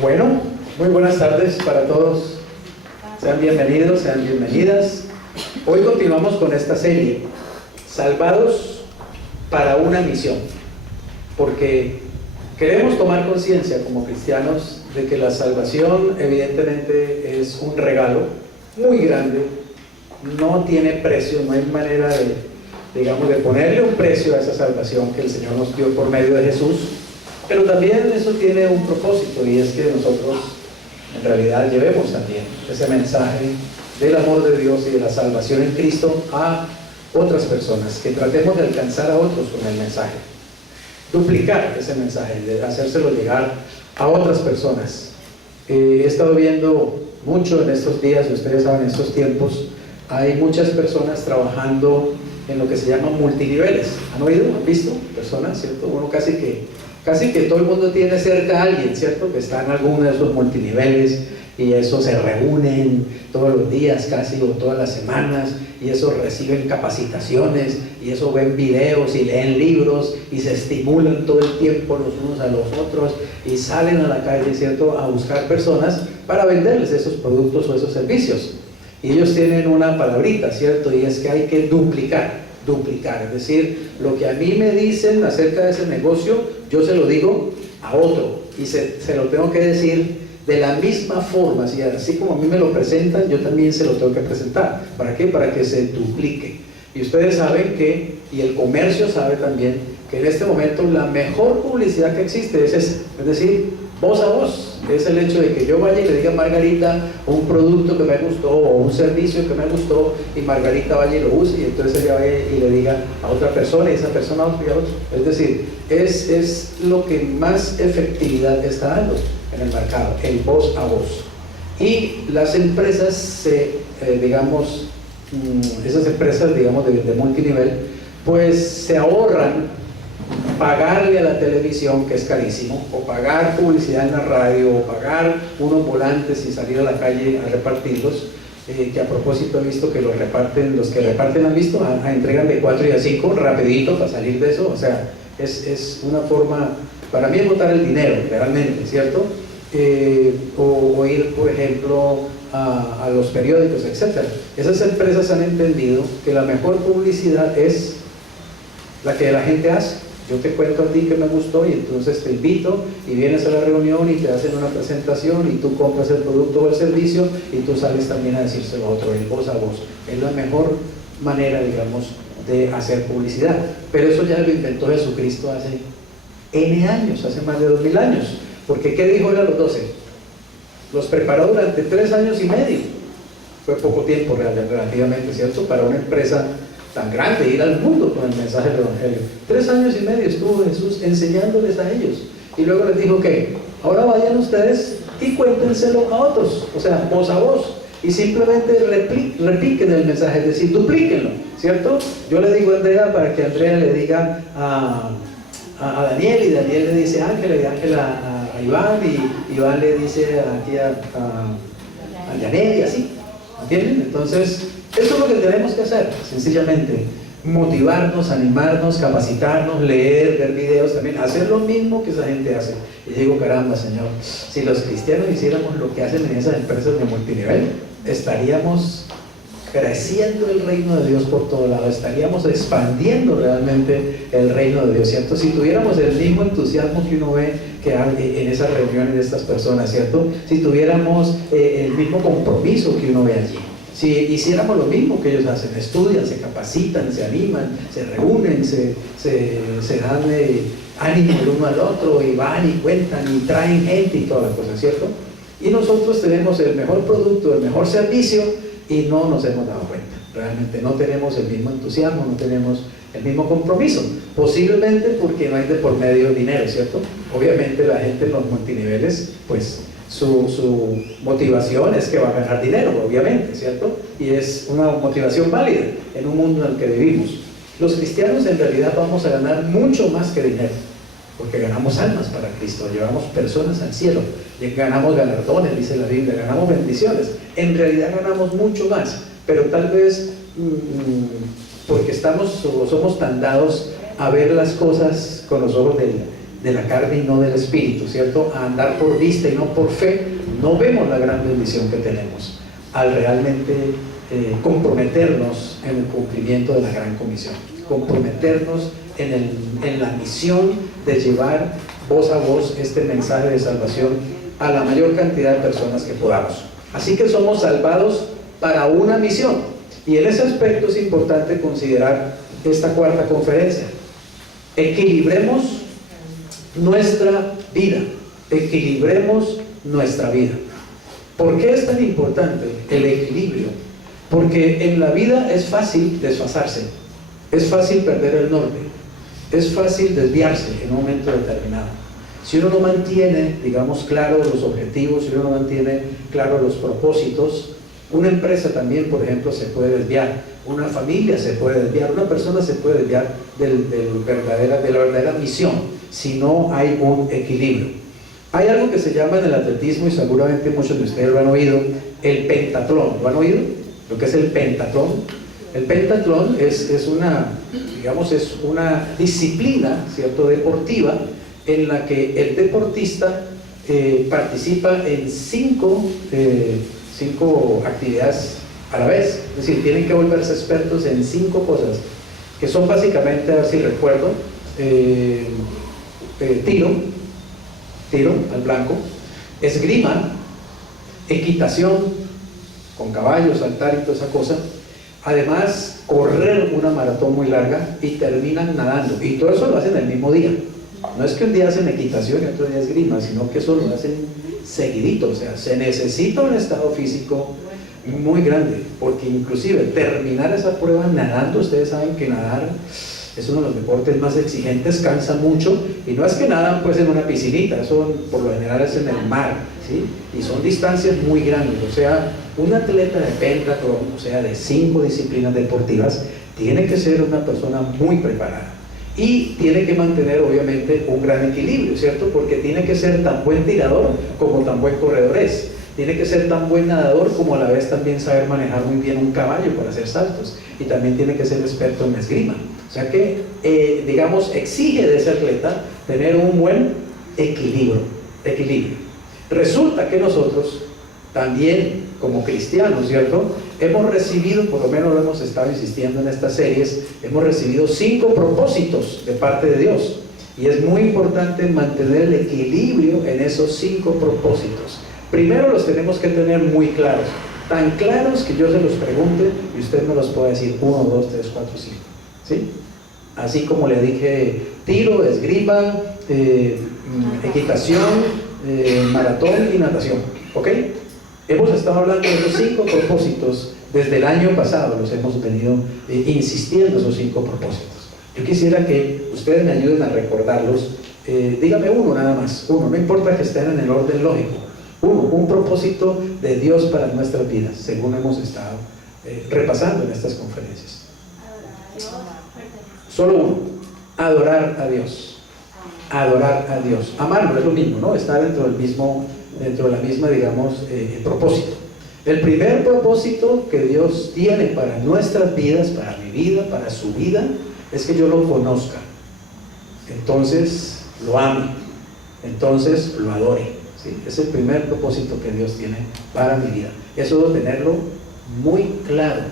Bueno, muy buenas tardes para todos. Sean bienvenidos, sean bienvenidas. Hoy continuamos con esta serie, Salvados para una misión, porque queremos tomar conciencia como cristianos de que la salvación evidentemente es un regalo muy grande, no tiene precio, no hay manera de ponerle un precio a esa salvación que el Señor nos dio por medio de Jesús. Pero también eso tiene un propósito, y es que nosotros en realidad llevemos también ese mensaje del amor de Dios y de la salvación en Cristo a otras personas, que tratemos de alcanzar a otros con el mensaje, duplicar ese mensaje, de hacérselo llegar a otras personas. He estado viendo mucho en estos días, y ustedes saben, en estos tiempos hay muchas personas trabajando en lo que se llama multiniveles. ¿Han oído? ¿Han visto? Personas, ¿cierto? Uno casi que todo el mundo tiene cerca a alguien, ¿cierto? Que está en alguno de esos multiniveles, y eso se reúnen todos los días casi, o todas las semanas, y eso reciben capacitaciones, y eso ven videos y leen libros, y se estimulan todo el tiempo los unos a los otros, y salen a la calle, ¿cierto?, a buscar personas para venderles esos productos o esos servicios. Y ellos tienen una palabrita, ¿cierto? Y es que hay que duplicar, es decir, lo que a mí me dicen acerca de ese negocio, yo se lo digo a otro, y se lo tengo que decir de la misma forma, así como a mí me lo presentan, yo también se lo tengo que presentar. ¿Para qué? Para que se duplique. Y ustedes saben que, y el comercio sabe también, que en este momento la mejor publicidad que existe es esa, es decir, voz a voz. Es el hecho de que yo vaya y le diga a Margarita un producto que me gustó o un servicio que me gustó, y Margarita vaya y lo use, y entonces ella vaya y le diga a otra persona, y esa persona a otro y a otro. Es decir, es lo que más efectividad está dando en el mercado, el voz a voz. Y las empresas, esas empresas, digamos, de multinivel, pues se ahorran pagarle a la televisión, que es carísimo, o pagar publicidad en la radio, o pagar unos volantes y salir a la calle a repartirlos, que a propósito he visto que los que reparten han visto, entregan de 4 y a 5 rapidito para salir de eso. O sea, es una forma, para mí, es botar el dinero realmente, ¿cierto? O ir, por ejemplo, a los periódicos, etc. Esas empresas han entendido que la mejor publicidad es la que la gente hace. Yo te cuento a ti que me gustó, y entonces te invito, y vienes a la reunión y te hacen una presentación, y tú compras el producto o el servicio, y tú sales también a decírselo a otro, el voz a voz. Es la mejor manera, digamos, de hacer publicidad. Pero eso ya lo inventó Jesucristo hace N años, hace más de 2000 años. Porque ¿qué dijo él a los 12? Los preparó durante 3 años y medio. Fue poco tiempo relativamente, ¿cierto?, para una empresa tan grande, ir al mundo con el mensaje del Evangelio. 3 años y medio estuvo Jesús enseñándoles a ellos, y luego les dijo que ahora vayan ustedes y cuéntenselo a otros, o sea, voz a voz, y simplemente repliquen el mensaje, es decir, duplíquenlo, ¿cierto? Yo le digo a Andrea para que Andrea le diga a Daniel, y Daniel le dice a Ángela, y Ángela a Iván, y Iván le dice aquí a Janet, y así, ¿entienden? Entonces, eso es lo que tenemos que hacer, sencillamente motivarnos, animarnos, capacitarnos, leer, ver videos también, hacer lo mismo que esa gente hace. Y digo, caramba, Señor, si los cristianos hiciéramos lo que hacen en esas empresas de multinivel, estaríamos creciendo el reino de Dios por todo lado, estaríamos expandiendo realmente el reino de Dios, ¿cierto? Si tuviéramos el mismo entusiasmo que uno ve que hay en esas reuniones de estas personas, ¿cierto? Si tuviéramos el mismo compromiso que uno ve allí, si hiciéramos lo mismo que ellos hacen, estudian, se capacitan, se animan, se reúnen, se dan ánimo el uno al otro, y van y cuentan y traen gente y todas las cosas, ¿cierto? Y nosotros tenemos el mejor producto, el mejor servicio, y no nos hemos dado cuenta. Realmente no tenemos el mismo entusiasmo, no tenemos el mismo compromiso, posiblemente porque no hay de por medio dinero, ¿cierto? Obviamente la gente en los multiniveles, pues su motivación es que va a ganar dinero, obviamente, ¿cierto? Y es una motivación válida en un mundo en el que vivimos. Los cristianos en realidad vamos a ganar mucho más que dinero, porque ganamos almas para Cristo, llevamos personas al cielo, ganamos galardones, dice la Biblia, ganamos bendiciones. En realidad ganamos mucho más, pero tal vez porque somos tan dados a ver las cosas con los ojos de la carne y no del espíritu, ¿cierto? A andar por vista y no por fe, no vemos la gran bendición que tenemos al realmente comprometernos en el cumplimiento de la gran comisión, comprometernos en la misión de llevar voz a voz este mensaje de salvación a la mayor cantidad de personas que podamos. Así que somos salvados para una misión, y en ese aspecto es importante considerar esta cuarta conferencia. Equilibremos nuestra vida, equilibremos nuestra vida. ¿Por qué es tan importante el equilibrio? Porque en la vida es fácil desfasarse, es fácil perder el norte, es fácil desviarse en un momento determinado. Si uno no mantiene, digamos, claros los objetivos, si uno no mantiene claros los propósitos, una empresa también, por ejemplo, se puede desviar, una familia se puede desviar, una persona se puede desviar de la verdadera misión, si no hay un equilibrio. Hay algo que se llama en el atletismo, y seguramente muchos de ustedes lo han oído, el pentatlón. ¿Lo han oído? Lo que es el pentatlón. El pentatlón es una, digamos, es una disciplina, ¿cierto?, deportiva, en la que el deportista participa en cinco actividades a la vez. Es decir, tienen que volverse expertos en 5 cosas, que son básicamente, a ver si recuerdo, tiro al blanco, esgrima, equitación con caballos, saltar y toda esa cosa, además correr una maratón muy larga, y terminan nadando, y todo eso lo hacen el mismo día. No es que un día hacen equitación y otro día esgrima, sino que eso lo hacen seguidito. O sea, se necesita un estado físico muy grande, porque inclusive terminar esa prueba nadando, ustedes saben que nadar es uno de los deportes más exigentes, cansa mucho, y no es que nadan pues en una piscinita, eso por lo general es en el mar, ¿sí? Y son distancias muy grandes. O sea, un atleta de pentatlón, o sea, de 5 disciplinas deportivas, tiene que ser una persona muy preparada, y tiene que mantener obviamente un gran equilibrio, ¿cierto? Porque tiene que ser tan buen tirador como tan buen corredor es. Tiene que ser tan buen nadador como a la vez también saber manejar muy bien un caballo para hacer saltos, y también tiene que ser experto en esgrima. O sea que, digamos, exige de ese atleta tener un buen equilibrio. Resulta que nosotros también, como cristianos, ¿cierto?, hemos recibido, por lo menos lo hemos estado insistiendo en estas series, hemos recibido 5 propósitos de parte de Dios, y es muy importante mantener el equilibrio en esos 5 propósitos. Primero los tenemos que tener muy claros, tan claros que yo se los pregunte y usted me los pueda decir 1, 2, 3, 4, 5, ¿sí? Así como le dije, tiro, esgrima, equitación, maratón y natación, ¿ok? Hemos estado hablando de los 5 propósitos desde el año pasado, los hemos venido insistiendo esos 5 propósitos. Yo quisiera que ustedes me ayuden a recordarlos. Dígame uno nada más, uno, no importa que estén en el orden lógico. Uno, un propósito de Dios para nuestras vidas, según hemos estado repasando en estas conferencias. Solo uno, adorar a Dios. Adorar a Dios. Amarlo es lo mismo, ¿no? Está dentro de la misma, digamos, propósito. El primer propósito que Dios tiene para nuestras vidas, para mi vida, para su vida, es que yo lo conozca. Entonces lo ame. Entonces lo adore. ¿Sí? Es el primer propósito que Dios tiene para mi vida. Eso debo tenerlo muy claro.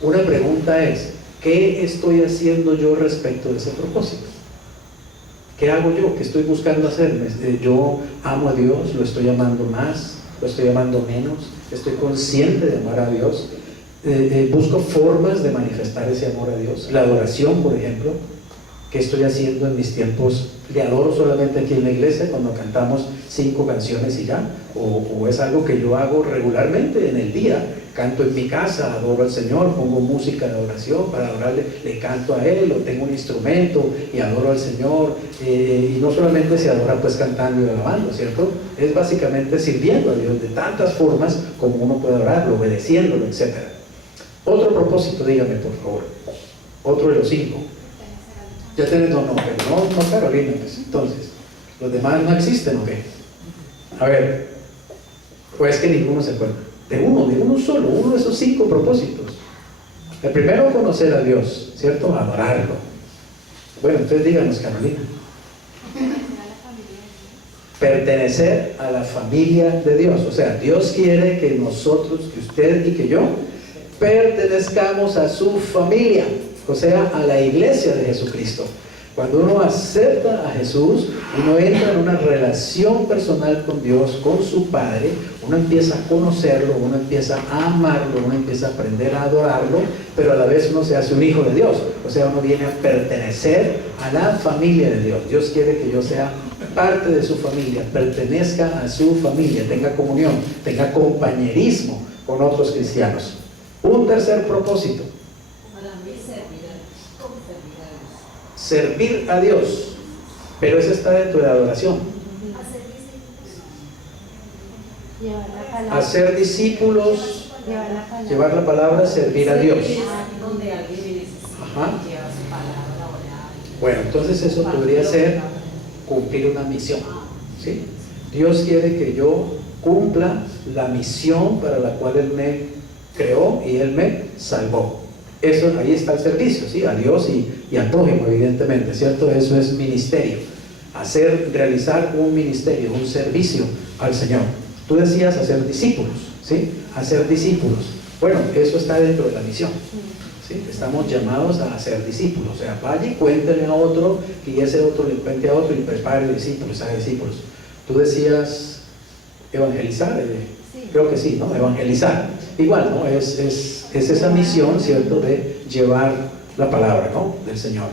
Una pregunta es, ¿qué estoy haciendo yo respecto de ese propósito? ¿Qué hago yo? ¿Qué estoy buscando hacer? ¿Yo amo a Dios? ¿Lo estoy amando más? ¿Lo estoy amando menos? ¿Estoy consciente de amar a Dios? ¿Busco formas de manifestar ese amor a Dios? La adoración, por ejemplo. ¿Qué estoy haciendo en mis tiempos? ¿Le adoro solamente aquí en la iglesia cuando cantamos 5 canciones y ya? ¿O es algo que yo hago regularmente en el día? Canto en mi casa, adoro al Señor, pongo música de adoración para adorarle, le canto a Él, o tengo un instrumento y adoro al Señor, y no solamente se adora pues cantando y alabando, ¿cierto? Es básicamente sirviendo a Dios de tantas formas como uno puede adorarlo, obedeciéndolo, etc. Otro propósito, dígame por favor, otro de los 5. Ya tenés, no, Carolina, pues, entonces, los demás no existen, ¿o qué? A ver, pues que ninguno se acuerda. De uno solo, uno de esos 5 propósitos. El primero, conocer a Dios, ¿cierto? Adorarlo. Bueno, entonces díganos, Carolina. pertenecer a la familia de Dios. O sea, Dios quiere que nosotros, que usted y que yo, pertenezcamos a su familia, o sea, a la iglesia de Jesucristo. Cuando uno acepta a Jesús, uno entra en una relación personal con Dios, con su Padre, uno empieza a conocerlo, uno empieza a amarlo, uno empieza a aprender a adorarlo, pero a la vez uno se hace un hijo de Dios, o sea, uno viene a pertenecer a la familia de Dios. Dios quiere que yo sea parte de su familia, pertenezca a su familia, tenga comunión, tenga compañerismo con otros cristianos. Un tercer propósito: servir a Dios, pero eso está dentro de la adoración. Hacer discípulos, llevar la palabra, servir a Dios. Ajá. Bueno, entonces eso podría ser cumplir una misión, ¿sí? Dios quiere que yo cumpla la misión para la cual Él me creó y Él me salvó. Eso, ahí está el servicio, ¿sí? A Dios y al prójimo, evidentemente, ¿cierto? Eso es ministerio. Realizar un ministerio, un servicio al Señor. Tú decías hacer discípulos, ¿sí? Hacer discípulos. Bueno, eso está dentro de la misión, ¿sí? Estamos llamados a hacer discípulos. O sea, vaya y cuéntele a otro, y ese otro le cuente a otro y prepare discípulos, haga discípulos. Tú decías evangelizar, creo que sí, ¿no? Evangelizar. Igual, ¿no? Es esa misión, ¿cierto? De llevar la palabra, ¿no? Del Señor.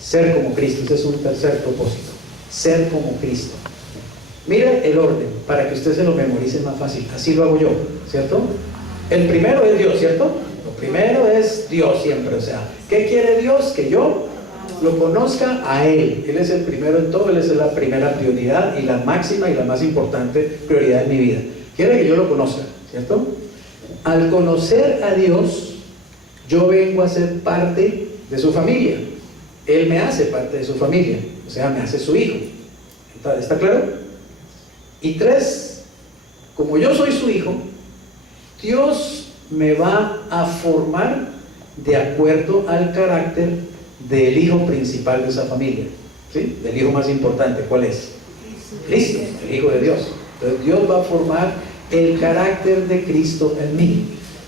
Ser como Cristo, ese es un tercer propósito. Ser como Cristo. Mira el orden, para que usted se lo memorice más fácil. Así lo hago yo, ¿cierto? El primero es Dios, ¿cierto? Lo primero es Dios siempre. O sea, ¿qué quiere Dios? Que yo lo conozca a Él. Él es el primero en todo, Él es la primera prioridad y la máxima y la más importante prioridad en mi vida. Quiere que yo lo conozca, ¿cierto? Al conocer a Dios, yo vengo a ser parte de su familia. Él me hace parte de su familia, o sea, me hace su hijo. ¿Está claro? Y 3, como yo soy su hijo, Dios me va a formar de acuerdo al carácter del hijo principal de esa familia, ¿sí? Del hijo más importante. ¿Cuál es? Cristo, el Hijo de Dios. Entonces Dios va a formar el carácter de Cristo en mí.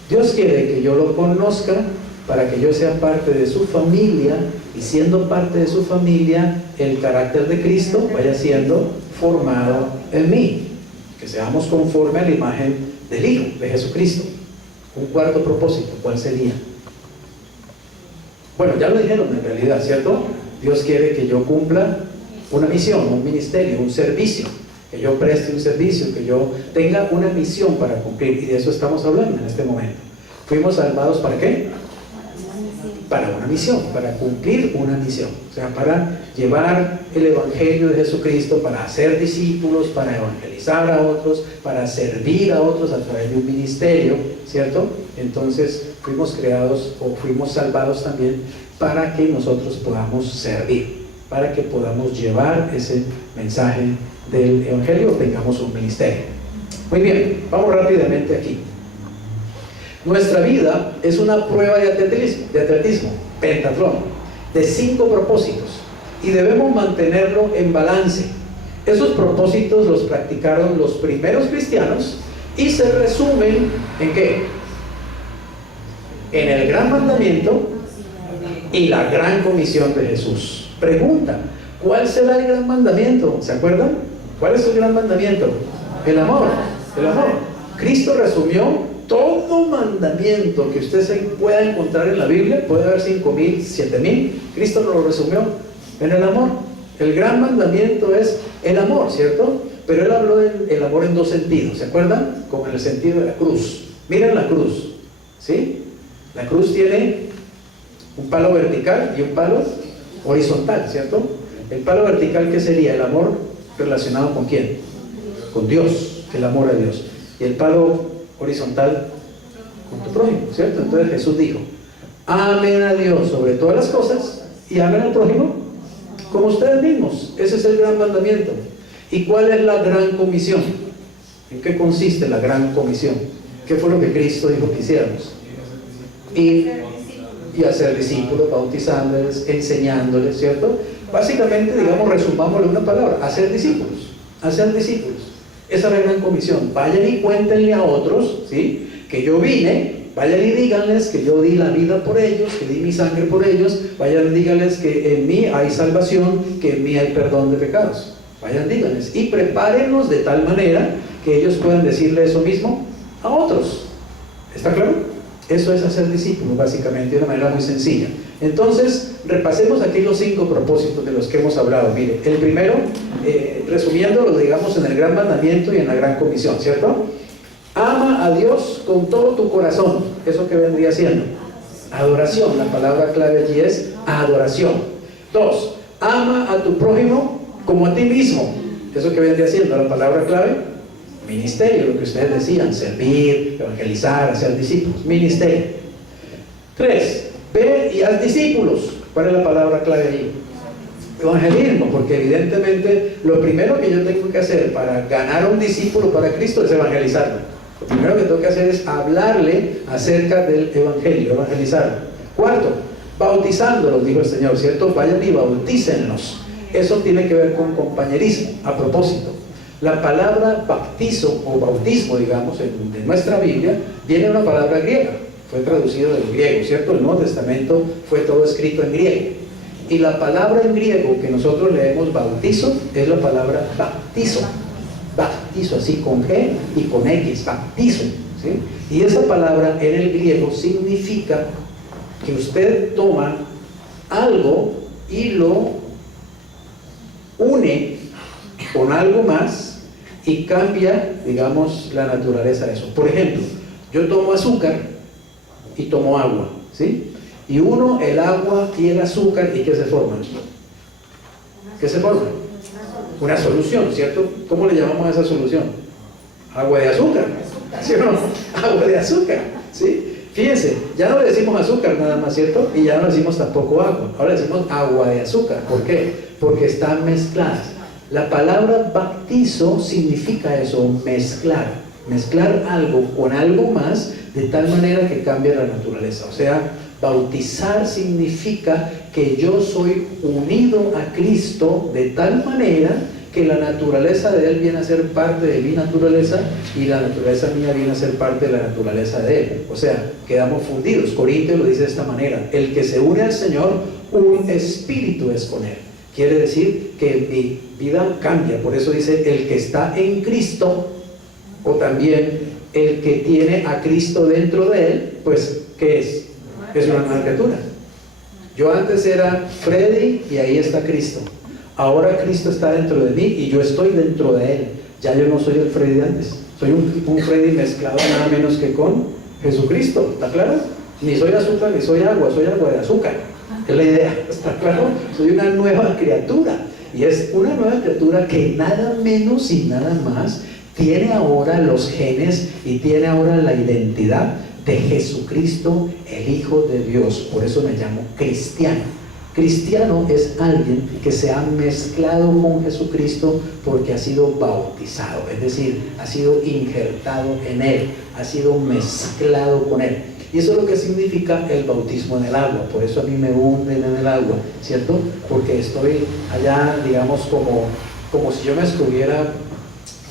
Dios quiere que yo lo conozca para que yo sea parte de su familia, y siendo parte de su familia, el carácter de Cristo vaya siendo formado en mí, que seamos conforme a la imagen del Hijo de Jesucristo. Un cuarto propósito, ¿cuál sería? Bueno, ya lo dijeron en realidad, ¿cierto? Dios quiere que yo cumpla una misión, un ministerio, un servicio, que yo preste un servicio, que yo tenga una misión para cumplir, y de eso estamos hablando en este momento. Fuimos salvados ¿para qué? Para una misión, para cumplir una misión, o sea, para llevar el Evangelio de Jesucristo, para hacer discípulos, para evangelizar a otros, para servir a otros a través de un ministerio, ¿cierto? Entonces fuimos creados o fuimos salvados también para que nosotros podamos servir, para que podamos llevar ese mensaje del Evangelio o tengamos un ministerio. Muy bien, vamos rápidamente aquí. Nuestra vida es una prueba de atletismo, pentatlón, de 5 propósitos, y debemos mantenerlo en balance. Esos propósitos los practicaron los primeros cristianos y se resumen ¿en qué? En el gran mandamiento y la gran comisión de Jesús. Pregunta: ¿cuál será el gran mandamiento? ¿Se acuerdan? ¿Cuál es el gran mandamiento? El amor. El amor. Cristo resumió todo mandamiento que usted se pueda encontrar en la Biblia. Puede haber 5,000, 7,000. Cristo lo resumió en el amor. El gran mandamiento es el amor, ¿cierto? Pero Él habló del amor en 2 sentidos, ¿se acuerdan? Como en el sentido de la cruz. Miren la cruz, ¿sí? La cruz tiene un palo vertical y un palo horizontal, ¿cierto? El palo vertical, ¿qué sería? El amor relacionado ¿con quién? Con Dios, el amor a Dios. Y el palo horizontal con tu prójimo, ¿cierto? Entonces Jesús dijo: amen a Dios sobre todas las cosas y amen al prójimo como ustedes mismos. Ese es el gran mandamiento. ¿Y cuál es la gran comisión? ¿En qué consiste la gran comisión? ¿Qué fue lo que Cristo dijo que hiciéramos? Ir y hacer discípulos, bautizándoles, enseñándoles, ¿cierto? Básicamente, digamos, resumámosle una palabra: hacer discípulos. Hacer discípulos. Esa es la gran comisión. Vayan y cuéntenle a otros, ¿sí?, que yo vine. Vayan y díganles que yo di la vida por ellos, que di mi sangre por ellos. Vayan y díganles que en mí hay salvación, que en mí hay perdón de pecados. Vayan, díganles. Y prepárenlos de tal manera que ellos puedan decirle eso mismo a otros. ¿Está claro? Eso es hacer discípulos, básicamente, de una manera muy sencilla. Entonces, repasemos aquí los 5 propósitos de los que hemos hablado. Mire, el primero, resumiendo, lo digamos en el gran mandamiento y en la gran comisión, ¿cierto? Ama a Dios con todo tu corazón. ¿Eso que vendría siendo? Adoración. La palabra clave allí es adoración. 2, ama a tu prójimo como a ti mismo. ¿Eso que vendría siendo? La palabra clave: ministerio, lo que ustedes decían: servir, evangelizar, hacer discípulos. Ministerio. 3, ve y haz discípulos. ¿Cuál es la palabra clave allí? Evangelismo, porque evidentemente lo primero que yo tengo que hacer para ganar a un discípulo para Cristo es evangelizarlo. Lo primero que tengo que hacer es hablarle acerca del evangelio, evangelizarlo. 4, bautizándolos, dijo el Señor, ¿cierto? Vayan y bautícenlos. Eso tiene que ver con compañerismo. A propósito, la palabra bautizo o bautismo, digamos, en nuestra Biblia, viene de una palabra griega. Fue traducido del griego, ¿cierto? El Nuevo Testamento fue todo escrito en griego. Y la palabra en griego que nosotros leemos bautizo es la palabra baptizo. Baptizo, así con G y con X, baptizo, ¿sí? Y esa palabra en el griego significa que usted toma algo y lo une con algo más y cambia, digamos, la naturaleza de eso. Por ejemplo, yo tomo azúcar y tomo agua, ¿sí? Y uno el agua y el azúcar, ¿y qué se forma? ¿Qué se forma? Una solución, ¿cierto? ¿Cómo le llamamos a esa solución? Agua de azúcar, ¿sí o no? Agua de azúcar, ¿sí? Fíjense, ya no le decimos azúcar nada más, ¿cierto? Y ya no le decimos tampoco agua, ahora le decimos agua de azúcar. ¿Por qué? Porque están mezcladas. La palabra bautizo significa eso, mezclar. Mezclar algo con algo más de tal manera que cambie la naturaleza. O sea, bautizar significa que yo soy unido a Cristo de tal manera que la naturaleza de Él viene a ser parte de mi naturaleza y la naturaleza mía viene a ser parte de la naturaleza de Él. O sea, quedamos fundidos. Corintios lo dice de esta manera: el que se une al Señor, un espíritu es con Él. Quiere decir que mi vida cambia. Por eso dice: el que está en Cristo, o también el que tiene a Cristo dentro de Él, pues, ¿qué es? Es una nueva criatura. Yo antes era Freddy y ahí está Cristo. Ahora Cristo está dentro de mí y yo estoy dentro de Él. Ya yo no soy el Freddy de antes. Soy un Freddy mezclado nada menos que con Jesucristo. ¿Está claro? Ni soy azúcar ni soy agua de azúcar. Es la idea. ¿Está claro? Soy una nueva criatura. Y es una nueva criatura que nada menos y nada más tiene ahora los genes y tiene ahora la identidad de Jesucristo, el Hijo de Dios. Por eso me llamo cristiano. Cristiano es alguien que se ha mezclado con Jesucristo porque ha sido bautizado, es decir, ha sido injertado en Él, ha sido mezclado con Él. Y eso es lo que significa el bautismo en el agua. Por eso a mí me hunden en el agua, ¿cierto? Porque estoy allá, digamos, como si yo me estuviera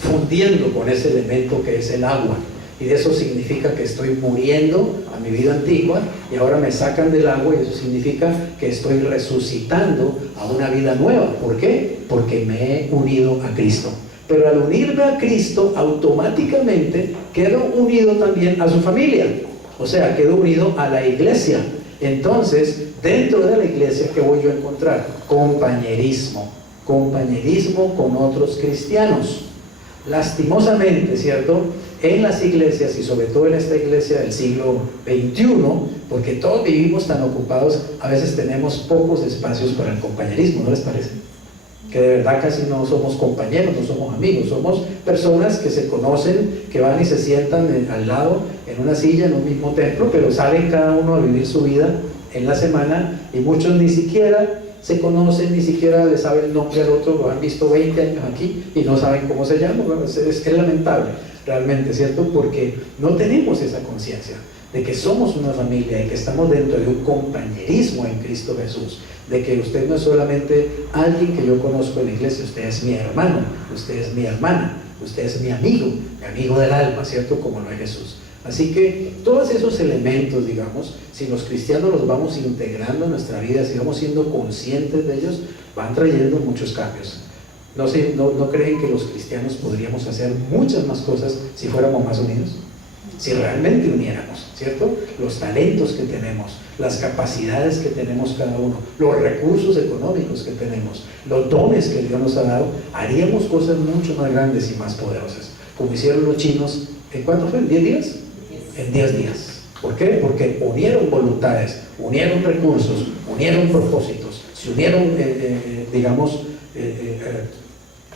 fundiendo con ese elemento que es el agua. Y eso significa que estoy muriendo a mi vida antigua y ahora me sacan del agua, y eso significa que estoy resucitando a una vida nueva. ¿Por qué? Porque me he unido a Cristo. Pero al unirme a Cristo, automáticamente quedo unido también a su familia. O sea, quedo unido a la iglesia. Entonces, dentro de la iglesia, ¿qué voy yo a encontrar? Compañerismo. Compañerismo con otros cristianos. Lastimosamente, ¿cierto?, en las iglesias, y sobre todo en esta iglesia del siglo XXI, porque todos vivimos tan ocupados, a veces tenemos pocos espacios para el compañerismo, ¿no les parece? Que de verdad casi no somos compañeros, no somos amigos, somos personas que se conocen, que van y se sientan al lado en una silla en un mismo templo, pero salen cada uno a vivir su vida en la semana, y muchos ni siquiera se conocen, ni siquiera le saben el nombre al otro, lo han visto 20 años aquí y no saben cómo se llama. Es lamentable realmente, ¿cierto? Porque no tenemos esa conciencia. de que somos una familia y que estamos dentro de un compañerismo en Cristo Jesús, de que usted no es solamente alguien que yo conozco en la iglesia, usted es mi hermano, usted es mi hermana, usted es mi amigo del alma, ¿cierto? Como lo es Jesús. Así que todos esos elementos, digamos, si los cristianos los vamos integrando en nuestra vida, si vamos siendo conscientes de ellos, van trayendo muchos cambios. ¿No creen que los cristianos podríamos hacer muchas más cosas si fuéramos más unidos? Si realmente uniéramos, ¿cierto? Los talentos que tenemos, las capacidades que tenemos cada uno, los recursos económicos que tenemos, los dones que Dios nos ha dado, haríamos cosas mucho más grandes y más poderosas, como hicieron los chinos. ¿En cuánto fue? ¿En 10 días? En 10 días. ¿Por qué? Porque unieron voluntades, unieron recursos, unieron propósitos, se unieron,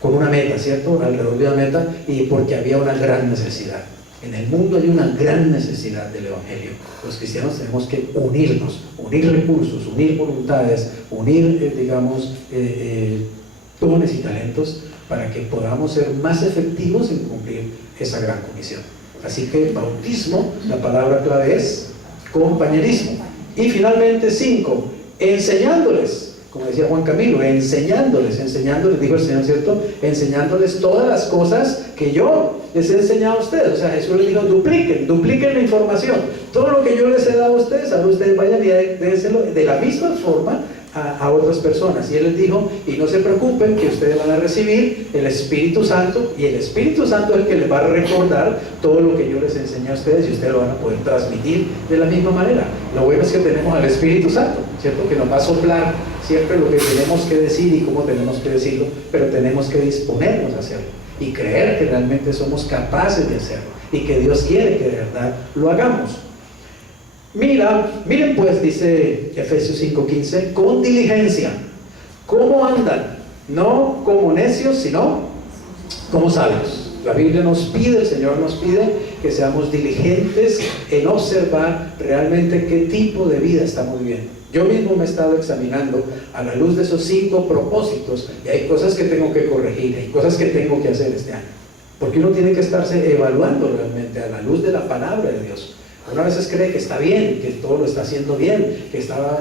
con una meta, ¿cierto? Alrededor de una meta, y porque había una gran necesidad. En el mundo hay una gran necesidad del Evangelio. Los cristianos tenemos que unirnos, unir recursos, unir voluntades, unir, dones y talentos para que podamos ser más efectivos en cumplir esa gran comisión. Así que bautismo, la palabra clave es compañerismo. Y finalmente 5, enseñándoles. Como decía Juan Camilo, enseñándoles, dijo el Señor, ¿cierto? Enseñándoles todas las cosas que yo les he enseñado a ustedes. O sea, Jesús les dijo, dupliquen la información. Todo lo que yo les he dado a ustedes, ahora ustedes vayan y dénselo de la misma forma a otras personas. Y Él les dijo, y no se preocupen que ustedes van a recibir el Espíritu Santo, y el Espíritu Santo es el que les va a recordar todo lo que yo les enseñé a ustedes, y ustedes lo van a poder transmitir de la misma manera. Lo bueno es que tenemos al Espíritu Santo, ¿cierto? Que nos va a soplar siempre lo que tenemos que decir y cómo tenemos que decirlo, pero tenemos que disponernos a hacerlo y creer que realmente somos capaces de hacerlo y que Dios quiere que de verdad lo hagamos. Miren pues, dice Efesios 5:15, con diligencia, ¿cómo andan? No como necios, sino como sabios. La Biblia nos pide, el Señor nos pide que seamos diligentes en observar realmente qué tipo de vida estamos viviendo. Yo mismo me he estado examinando a la luz de esos 5 propósitos, y hay cosas que tengo que corregir, hay cosas que tengo que hacer este año, porque uno tiene que estarse evaluando realmente a la luz de la palabra de Dios. Uno a veces cree que está bien, que todo lo está haciendo bien, que está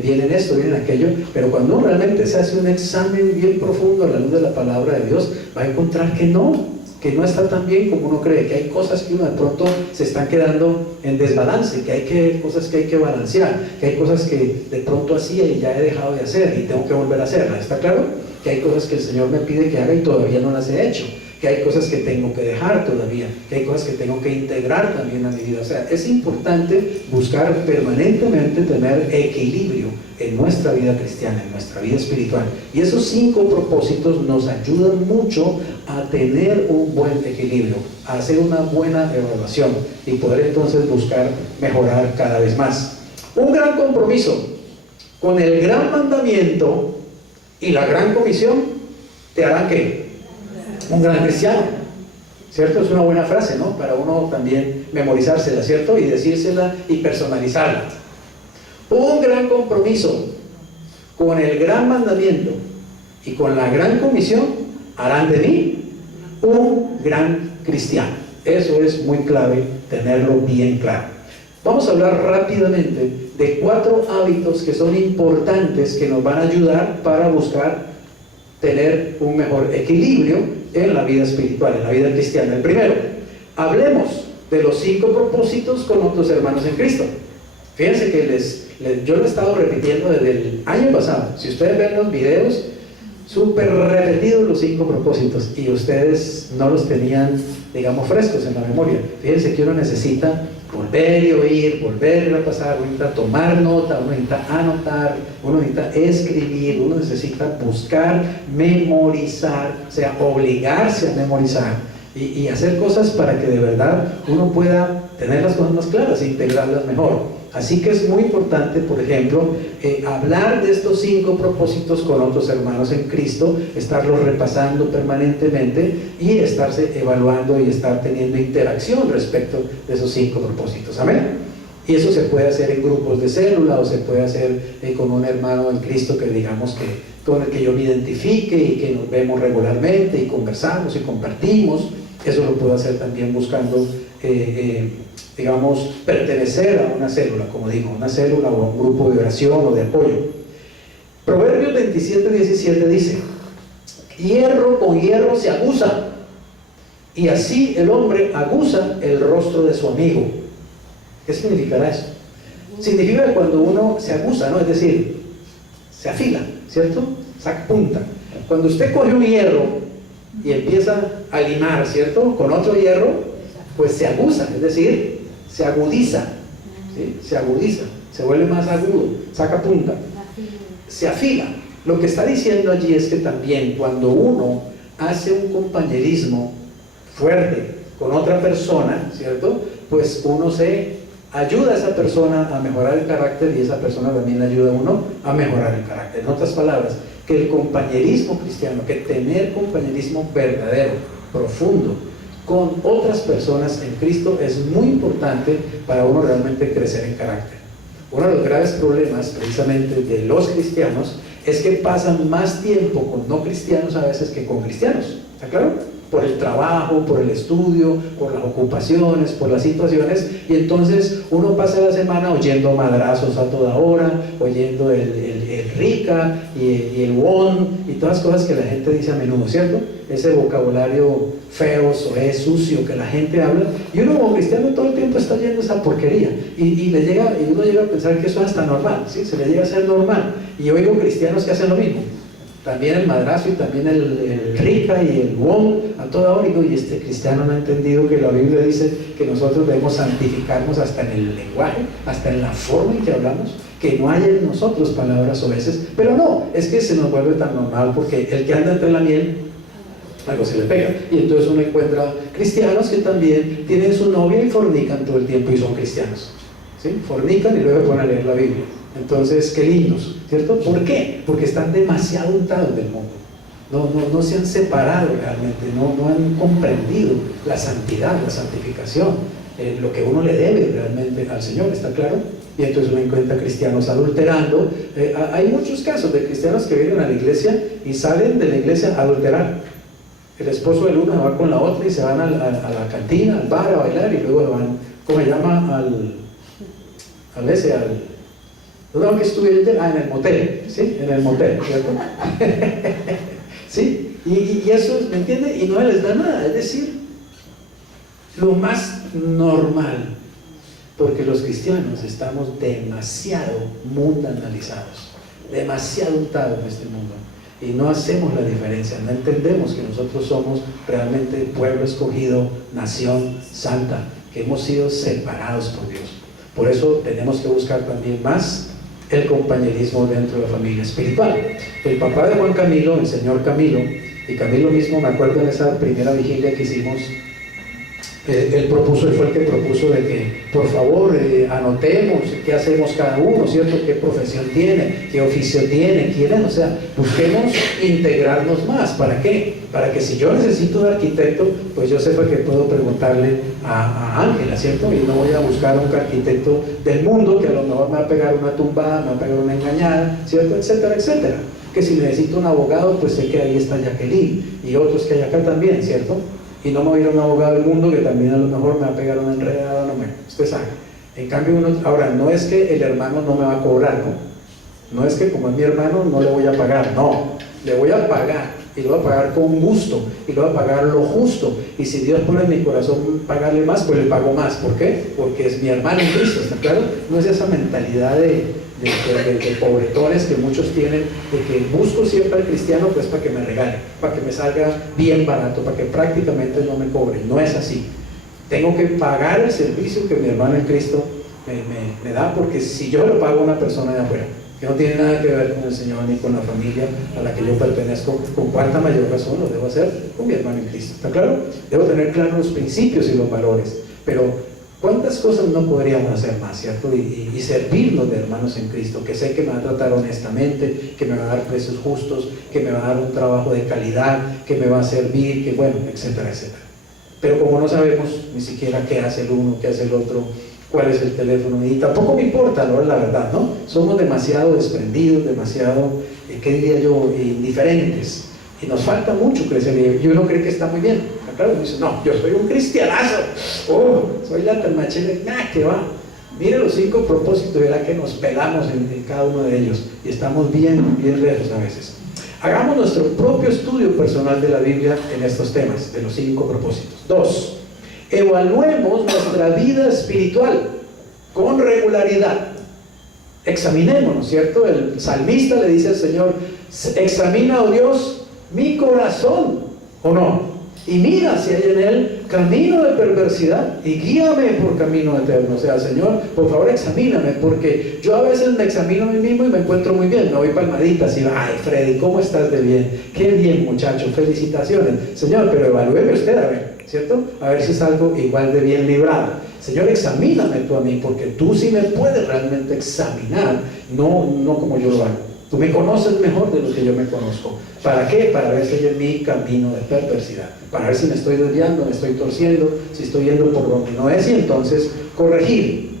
bien en esto, bien en aquello, pero cuando uno realmente se hace un examen bien profundo a la luz de la palabra de Dios, va a encontrar que no está tan bien como uno cree, que hay cosas que uno de pronto se están quedando en desbalance, que hay cosas que hay que balancear, que hay cosas que de pronto hacía y ya he dejado de hacer y tengo que volver a hacerlas. ¿Está claro? Que hay cosas que el Señor me pide que haga y todavía no las he hecho, que hay cosas que tengo que dejar todavía, que hay cosas que tengo que integrar también a mi vida. O sea, es importante buscar permanentemente tener equilibrio en nuestra vida cristiana, en nuestra vida espiritual. Y esos 5 propósitos nos ayudan mucho a tener un buen equilibrio, a hacer una buena evaluación y poder entonces buscar mejorar cada vez más. Un gran compromiso con el gran mandamiento y la gran comisión te harán ¿qué? Un gran cristiano, ¿cierto? Es una buena frase, ¿no? Para uno también memorizársela, ¿cierto? Y decírsela y personalizarla. Un gran compromiso con el gran mandamiento y con la gran comisión harán de mí un gran cristiano. Eso es muy clave tenerlo bien claro. Vamos a hablar rápidamente de 4 hábitos que son importantes, que nos van a ayudar para buscar tener un mejor equilibrio en la vida espiritual, en la vida cristiana. El primero, hablemos de los 5 propósitos con otros hermanos en Cristo. Fíjense que yo lo he estado repitiendo desde el año pasado. Si ustedes ven los videos, súper repetidos los 5 propósitos, y ustedes no los tenían, digamos, frescos en la memoria. Fíjense que uno necesita volver y oír, volver a pasar, uno necesita tomar nota, uno necesita anotar, uno necesita escribir, uno necesita buscar, memorizar, o sea, obligarse a memorizar y hacer cosas para que de verdad uno pueda tener las cosas más claras e integrarlas mejor. Así que es muy importante, por ejemplo, hablar de estos 5 propósitos con otros hermanos en Cristo, estarlos repasando permanentemente y estarse evaluando y estar teniendo interacción respecto de esos 5 propósitos. Amén. Y eso se puede hacer en grupos de célula, o se puede hacer con un hermano en Cristo que digamos que con el que yo me identifique y que nos vemos regularmente y conversamos y compartimos. Eso lo puedo hacer también buscando, digamos, pertenecer a una célula, como digo, una célula o a un grupo de oración o de apoyo. Proverbios 27:17 dice: hierro con hierro se aguza, y así el hombre aguza el rostro de su amigo. ¿Qué significará eso? Significa que cuando uno se aguza, ¿no? Es decir, se afila, ¿cierto? Saca punta. Cuando usted coge un hierro y empieza a limar, ¿cierto? Con otro hierro, pues se aguza, es decir, se agudiza, ¿sí? Se agudiza, se vuelve más agudo, saca punta, se afila. Lo que está diciendo allí es que también cuando uno hace un compañerismo fuerte con otra persona, ¿cierto? Pues uno se ayuda a esa persona a mejorar el carácter y esa persona también le ayuda a uno a mejorar el carácter. En otras palabras, que el compañerismo cristiano, que tener compañerismo verdadero, profundo, con otras personas en Cristo es muy importante para uno realmente crecer en carácter. Uno de los graves problemas precisamente de los cristianos es que pasan más tiempo con no cristianos a veces que con cristianos, ¿está claro? Por el trabajo, por el estudio, por las ocupaciones, por las situaciones, y entonces uno pasa la semana oyendo madrazos a toda hora, oyendo el rica y el won y todas las cosas que la gente dice a menudo, ¿cierto? Ese vocabulario feo, soez, sucio que la gente habla, y uno como cristiano todo el tiempo está oyendo esa porquería, y uno llega a pensar que eso es hasta normal, ¿sí? Se le llega a ser normal, y oigo cristianos que hacen lo mismo. También el madrazo y también el rica y el won a toda hora, y este cristiano no ha entendido que la Biblia dice que nosotros debemos santificarnos hasta en el lenguaje, hasta en la forma en que hablamos, que no haya en nosotros palabras soeces, pero no, es que se nos vuelve tan normal porque el que anda entre la miel algo se le pega, y entonces uno encuentra cristianos que también tienen su novia y fornican todo el tiempo y son cristianos, ¿sí? Fornican y luego se ponen a leer la Biblia. Entonces, qué lindos, ¿cierto? ¿Por qué? Porque están demasiado untados del mundo. No se han separado realmente, no han comprendido la santidad, la santificación, lo que uno le debe realmente al Señor, ¿está claro? Y entonces uno encuentra cristianos adulterando. Hay muchos casos de cristianos que vienen a la iglesia y salen de la iglesia a adulterar. El esposo del uno va con la otra y se van a la cantina, al bar a bailar, y luego van, ¿cómo se llama? ¿Dónde que estuve ayer? En el motel, ¿sí? En el motel, ¿cierto? ¿Sí? Y eso, ¿me entiende? Y no les da nada, es decir, lo más normal, porque los cristianos estamos demasiado mundanalizados, demasiado untados en este mundo, y no hacemos la diferencia, no entendemos que nosotros somos realmente pueblo escogido, nación santa, que hemos sido separados por Dios. Por eso tenemos que buscar también más el compañerismo dentro de la familia espiritual. El papá de Juan Camilo, el señor Camilo, y Camilo mismo, me acuerdo en esa primera vigilia que hicimos, él fue el que propuso de que por favor anotemos qué hacemos cada uno, ¿cierto? Qué profesión tiene, qué oficio tiene, quién es, o sea, busquemos integrarnos más. ¿Para qué? Para que si yo necesito un arquitecto, pues yo sepa que puedo preguntarle a Ángela, ¿cierto? Y no voy a buscar a un arquitecto del mundo que a lo mejor me va a pegar una tumbada, me va a pegar una engañada, ¿cierto? Etcétera, etcétera. Que si necesito un abogado, pues sé que ahí está Jacqueline y otros que hay acá también, ¿cierto? Y no me voy a ir a un abogado del mundo que también a lo mejor me va a pegar una enredada, usted sabe. En cambio ahora, no es que el hermano no me va a cobrar, no es que como es mi hermano no le voy a pagar, no, le voy a pagar, y lo voy a pagar con gusto, y lo voy a pagar lo justo, y si Dios pone en mi corazón pagarle más, pues le pago más. ¿Por qué? Porque es mi hermano en Cristo, ¿está claro? No es esa mentalidad de pobretones que muchos tienen, de que busco siempre al cristiano pues para que me regale, para que me salga bien barato, para que prácticamente no me cobre. No es así. Tengo que pagar el servicio que mi hermano en Cristo me da, porque si yo lo pago a una persona de afuera que no tiene nada que ver con el Señor ni con la familia a la que yo pertenezco, con cuánta mayor razón lo debo hacer con mi hermano en Cristo. ¿Está claro? Debo tener claros los principios y los valores, pero ¿cuántas cosas no podríamos hacer más, cierto? Y servirnos de hermanos en Cristo, que sé que me va a tratar honestamente, que me va a dar precios justos, que me va a dar un trabajo de calidad, que me va a servir, que bueno, etcétera, etcétera. Pero como no sabemos ni siquiera qué hace el uno, qué hace el otro, cuál es el teléfono, y tampoco me importa, ¿no? La verdad, ¿no? Somos demasiado desprendidos, demasiado, ¿qué diría yo?, indiferentes, y nos falta mucho crecer, y uno cree que está muy bien, Claro, uno dice, no, yo soy un cristianazo, soy la tamachela, nada, que va. Mire los 5 propósitos, verá que nos pelamos en cada uno de ellos y estamos bien lejos a veces. Hagamos nuestro propio estudio personal de la Biblia en estos temas, de los 5 propósitos. 2. Evaluemos nuestra vida espiritual con regularidad. Examinémonos, ¿cierto? El salmista le dice al Señor, examina, oh Dios, mi corazón, ¿o no? Y mira si hay en él camino de perversidad y guíame por camino eterno. O sea, Señor, por favor examíname, porque yo a veces me examino a mí mismo y me encuentro muy bien, me doy palmaditas y ay, Freddy, ¿cómo estás de bien? Qué bien, muchacho, felicitaciones. Señor, pero evalúeme usted, a ver, ¿cierto? A ver si salgo igual de bien librado. Señor, examíname tú a mí, porque tú sí me puedes realmente examinar, no como yo lo hago. Tú me conoces mejor de lo que yo me conozco. ¿Para qué? Para ver si hay en mí camino de perversidad. Para ver si me estoy desviando, me estoy torciendo, si estoy yendo por donde no es, y entonces corregir.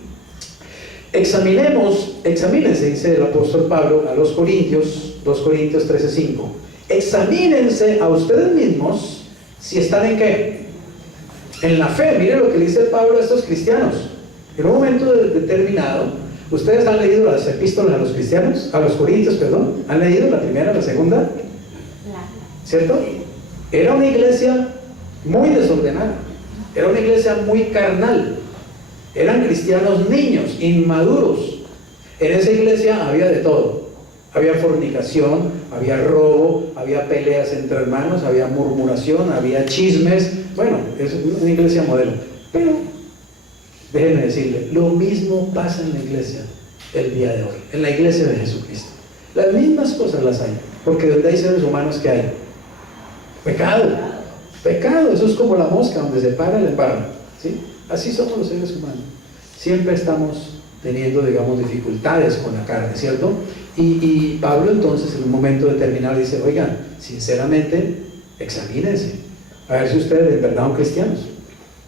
Examínense, dice el apóstol Pablo a los Corintios, 2 Corintios 13:5. Examínense a ustedes mismos si están en ¿qué? En la fe. Mire lo que le dice Pablo a estos cristianos. En un momento determinado, ¿ustedes han leído las epístolas a los cristianos? A los corintios, perdón. ¿Han leído la primera, la segunda? ¿Cierto? Era una iglesia muy desordenada. Era una iglesia muy carnal. Eran cristianos niños, inmaduros. En esa iglesia había de todo. Había fornicación, había robo, había peleas entre hermanos, había murmuración, había chismes. Bueno, es una iglesia modelo. Pero déjenme decirle, lo mismo pasa en la iglesia el día de hoy, en la iglesia de Jesucristo. Las mismas cosas las hay, porque donde hay seres humanos, ¿qué hay? Pecado. Pecado, eso es como la mosca, donde se para, le embarra, ¿sí? Así somos los seres humanos. Siempre estamos teniendo, digamos, dificultades con la carne, ¿cierto? Y Pablo entonces, en un momento determinado, dice, oigan, sinceramente, examínense, a ver si ustedes en verdad son cristianos.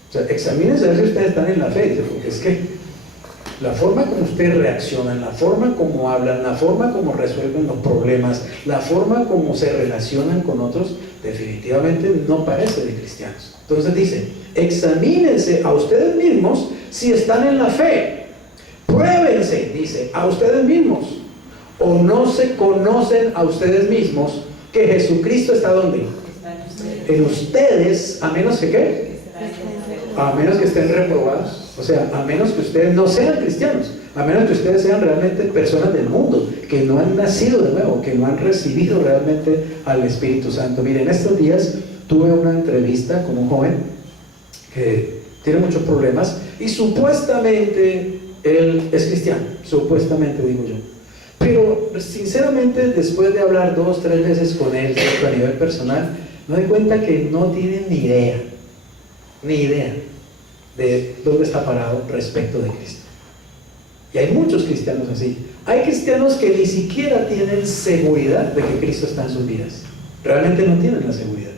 O sea, examínense a ver si ustedes están en la fe, dice, porque es que la forma como ustedes reaccionan, la forma como hablan, la forma como resuelven los problemas, la forma como se relacionan con otros, definitivamente no parece de cristianos. Entonces dice, examínense a ustedes mismos si están en la fe. Pruébense, dice, a ustedes mismos. O no se conocen a ustedes mismos que Jesucristo está ¿dónde? En ustedes, a menos que ¿qué? A menos que estén reprobados. O sea, a menos que ustedes no sean cristianos, a menos que ustedes sean realmente personas del mundo, que no han nacido de nuevo, que no han recibido realmente al Espíritu Santo. Miren, estos días tuve una entrevista con un joven que tiene muchos problemas y supuestamente él es cristiano, supuestamente digo yo. Pero sinceramente, después de hablar 2 o 3 veces con él, a nivel personal, me doy cuenta que no tiene ni idea de dónde está parado respecto de Cristo. Y hay muchos cristianos así. Hay cristianos que ni siquiera tienen seguridad de que Cristo está en sus vidas. Realmente no tienen la seguridad.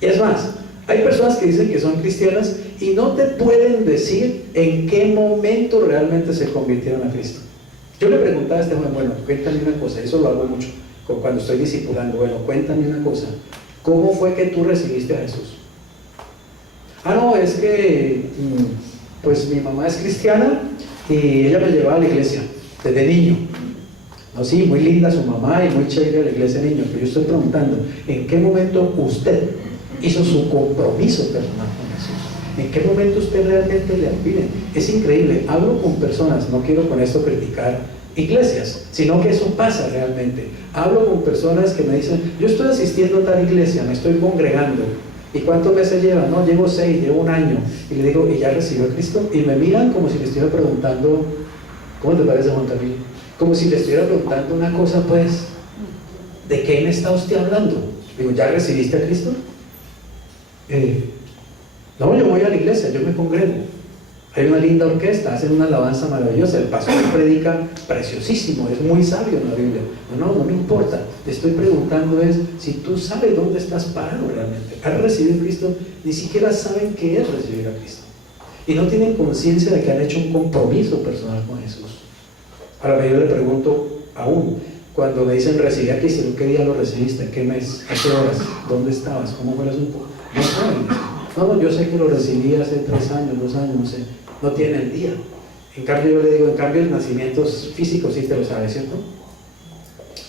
Y es más, hay personas que dicen que son cristianas y no te pueden decir en qué momento realmente se convirtieron a Cristo. Yo le preguntaba a este joven, bueno, cuéntame una cosa, eso lo hago mucho cuando estoy discipulando. Bueno, cuéntame una cosa, ¿cómo fue que tú recibiste a Jesús? Ah, no, es que pues mi mamá es cristiana y ella me llevaba a la iglesia desde niño. No, sí, muy linda su mamá y muy chévere la iglesia de niño, pero yo estoy preguntando, ¿en qué momento usted hizo su compromiso personal con Jesús? ¿En qué momento usted realmente le admire? Es increíble, hablo con personas, no quiero con esto criticar iglesias, sino que eso pasa realmente. Hablo con personas que me dicen, yo estoy asistiendo a tal iglesia, me estoy congregando. ¿Y cuántos meses lleva? No, llevo 6, llevo 1 año. Y le digo, ¿y ya recibió a Cristo? Y me miran como si le estuviera preguntando, ¿cómo te parece, Juan Camilo? Como si le estuviera preguntando una cosa, pues, ¿de qué me está usted hablando? Digo, ¿ya recibiste a Cristo? No, yo voy a la iglesia, yo me congrego. Hay una linda orquesta, hacen una alabanza maravillosa, el pastor predica preciosísimo, es muy sabio en la Biblia. No me importa, te estoy preguntando es si tú sabes dónde estás parado realmente. ¿Has recibido a Cristo? Ni siquiera saben qué es recibir a Cristo. Y no tienen conciencia de que han hecho un compromiso personal con Jesús. Ahora yo le pregunto aún, cuando me dicen recibí a Cristo, ¿qué día lo recibiste? ¿En qué mes? ¿A qué horas? ¿Dónde estabas? ¿Cómo fue el asunto? No saben. No, yo sé que lo recibí hace 3 años, 2 años, no sé. No tiene el día. En cambio, yo le digo, en cambio, el nacimiento físico sí te lo sabes, ¿cierto?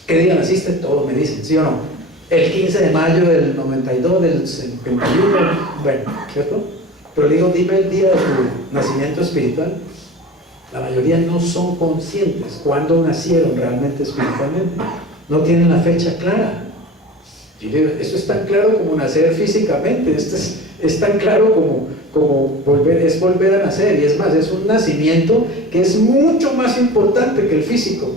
¿Qué día naciste? Todos me dicen, ¿sí o no? El 15 de mayo del 92, del 51, bueno, ¿cierto? Pero digo, dime el día de tu nacimiento espiritual. La mayoría no son conscientes cuándo nacieron realmente espiritualmente. No tienen la fecha clara. Yo digo, eso es tan claro como nacer físicamente. Esto es tan claro como volver a nacer. Y es más, es un nacimiento que es mucho más importante que el físico.